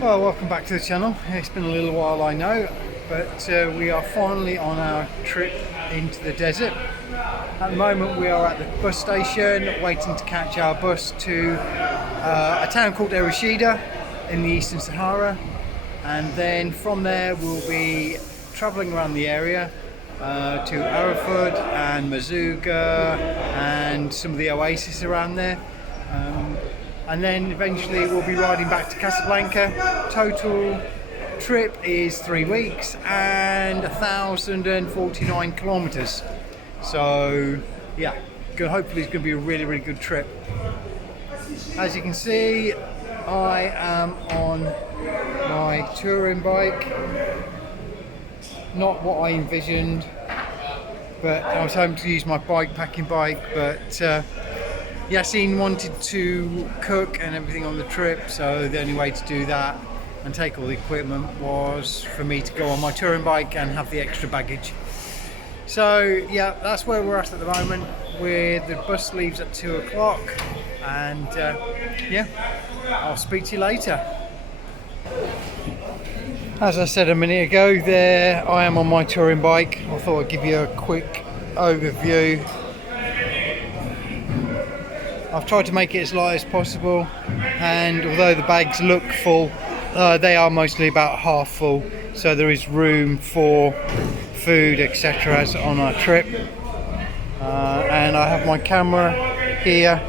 Well, welcome back to the channel. It's been a little while, I know, but we are finally on our trip into the desert. At the moment we are at the bus station waiting to catch our bus to a town called Ereshida in the Eastern Sahara, and then from there we'll be travelling around the area to Arafud and Mazuga and some of the oases around there. And then eventually we'll be riding back to Casablanca. Total trip is 3 weeks and 1,049 kilometers. So yeah, hopefully it's going to be a really good trip. As you can see, I am on my touring bike. Not what I envisioned, but I was hoping to use my packing bike, but Yassine wanted to cook and everything on the trip, so the only way to do that and take all the equipment was for me to go on my touring bike and have the extra baggage. So yeah, that's where we're at the moment. The bus leaves at 2 o'clock, and yeah, I'll speak to you later. As I said a minute ago, there I am on my touring bike. I thought I'd give you a quick overview. I've tried to make it as light as possible, and although the bags look full, they are mostly about half full, so there is room for food, etc. as on our trip. And I have my camera here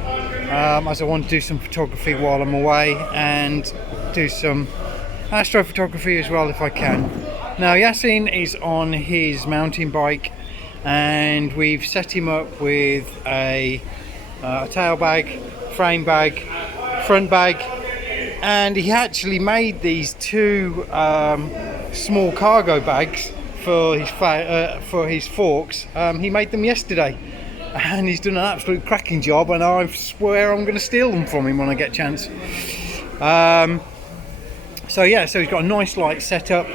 as I want to do some photography while I'm away, and do some astrophotography as well if I can. Now Yassine is on his mountain bike, and we've set him up with a tail bag, frame bag, front bag, and he actually made these two small cargo bags for his forks. He made them yesterday, and he's done an absolute cracking job, and I swear I'm going to steal them from him when I get a chance. So yeah, so he's got a nice light setup,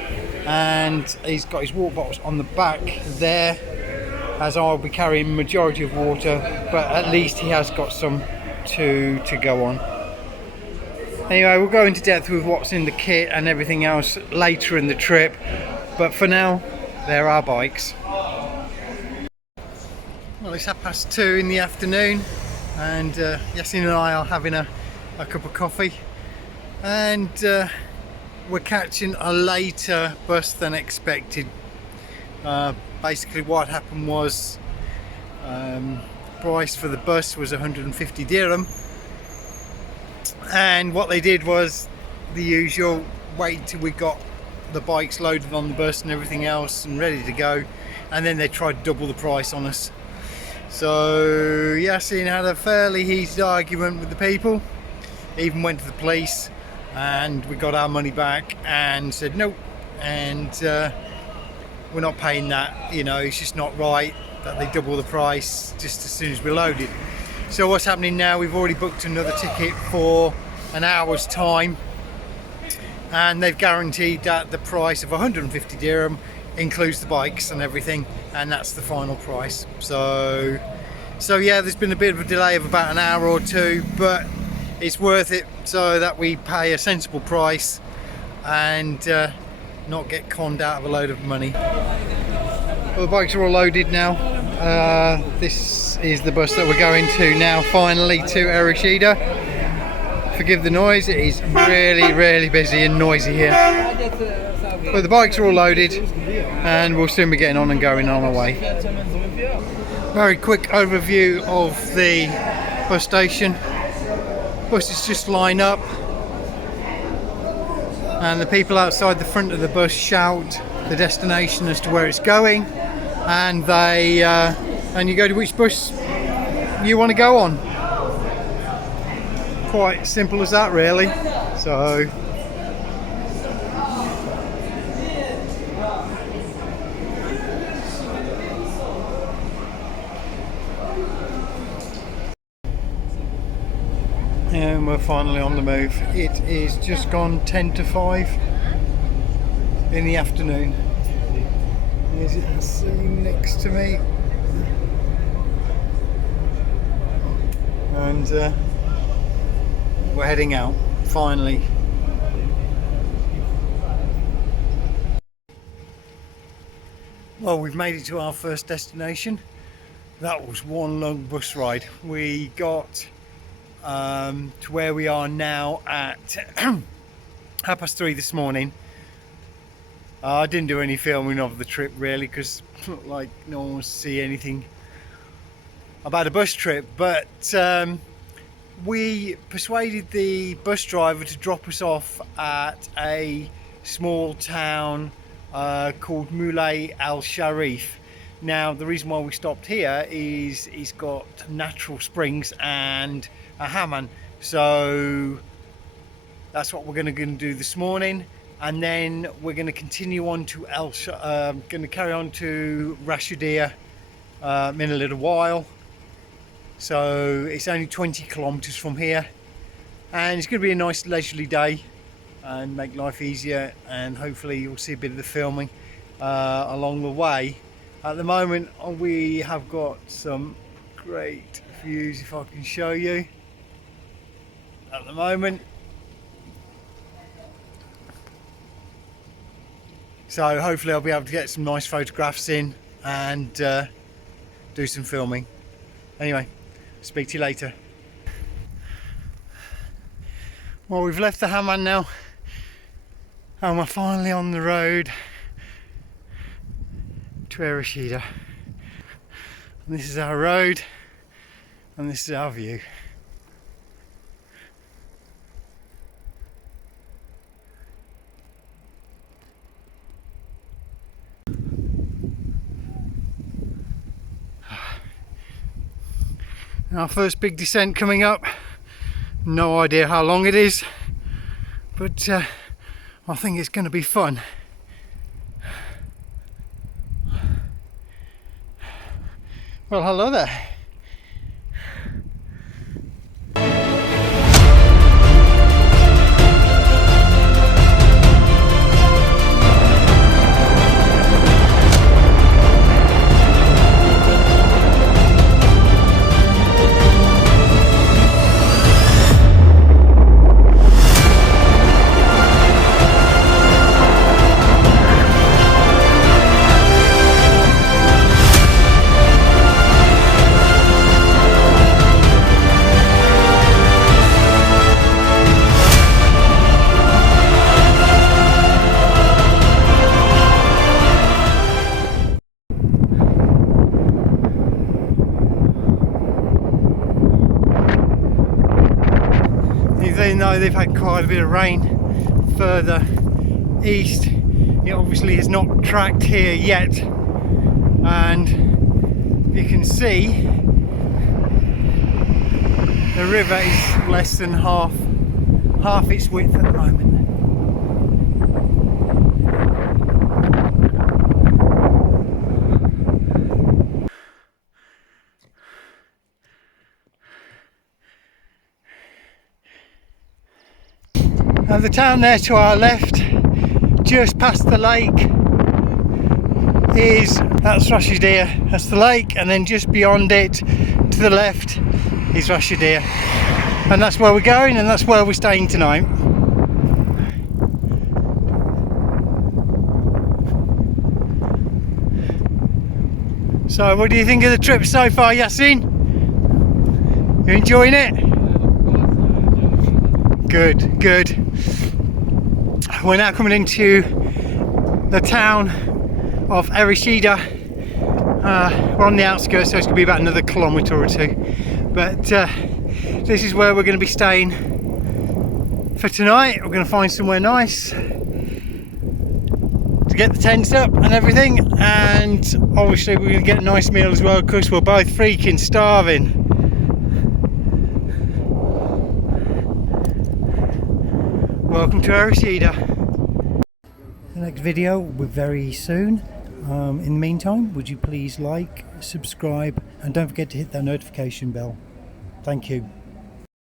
and he's got his water bottles on the back there, as I'll be carrying majority of water, but at least he has got some to go on. Anyway, we'll go into depth with what's in the kit and everything else later in the trip, but for now, there are bikes. Well, it's 2:30 in the afternoon, and Yassine and I are having a cup of coffee, and we're catching a later bus than expected. Basically what happened was, price for the bus was 150 dirham, and what they did was the usual, wait till we got the bikes loaded on the bus and everything else and ready to go, and then they tried to double the price on us. So Yassine had a fairly heated argument with the people, even went to the police, and we got our money back and said no, and we're not paying that. You know, it's just not right that they double the price just as soon as we're loaded. So what's happening now, we've already booked another ticket for an hour's time, and they've guaranteed that the price of 150 dirham includes the bikes and everything, and that's the final price. So yeah, there's been a bit of a delay of about an hour or two, but it's worth it so that we pay a sensible price and not get conned out of a load of money. Well, the bikes are all loaded now. This is the bus that we're going to now, finally, to Ereshida. Forgive the noise, it is really busy and noisy here. But the bikes are all loaded, and we'll soon be getting on and going on our way. Very quick overview of the bus station. Buses just line up, and the people outside the front of the bus shout the destination as to where it's going, and and you go to which bus you want to go on. Quite simple as that, really. So and we're finally on the move. It is just gone 10 to 5 in the afternoon. As you can see next to me, and we're heading out finally. Well, we've made it to our first destination. That was one long bus ride. We got to where we are now at 3:30 this morning. I didn't do any filming of the trip really, because like no one wants to see anything about a bus trip, but we persuaded the bus driver to drop us off at a small town called Moulay Al Sharif. Now the reason why we stopped here is it's got natural springs and a hammam, so that's what we're going to do this morning, and then we're going to continue on to going to carry on to Rashidia in a little while. So it's only 20 kilometers from here, and it's going to be a nice leisurely day and make life easier, and hopefully you'll see a bit of the filming along the way. At the moment we have got some great views, if I can show you at the moment. So hopefully I'll be able to get some nice photographs in and do some filming. Anyway, speak to you later. Well, we've left the hammam now and we're finally on the road to Ereshida. And this is our road and this is our view. Our first big descent coming up. No idea how long it is, but I think it's going to be fun. Well, hello there. Even though they've had quite a bit of rain further east, it obviously has not tracked here yet, and you can see the river is less than half its width at the moment. Now the town there to our left, just past the lake, that's Rashidia. That's the lake, and then just beyond it to the left is Rashidia, and that's where we're going, and that's where we're staying tonight. So what do you think of the trip so far, Yassine? You enjoying it? Good, good. We're now coming into the town of Ereshida. We're on the outskirts, so it's going to be about another kilometre or two. But this is where we're going to be staying for tonight. We're going to find somewhere nice to get the tents up and everything. And obviously we're going to get a nice meal as well, because we're both freaking starving. Welcome to Ereshida. The next video will be very soon. In the meantime, would you please like, subscribe, and don't forget to hit that notification bell. Thank you.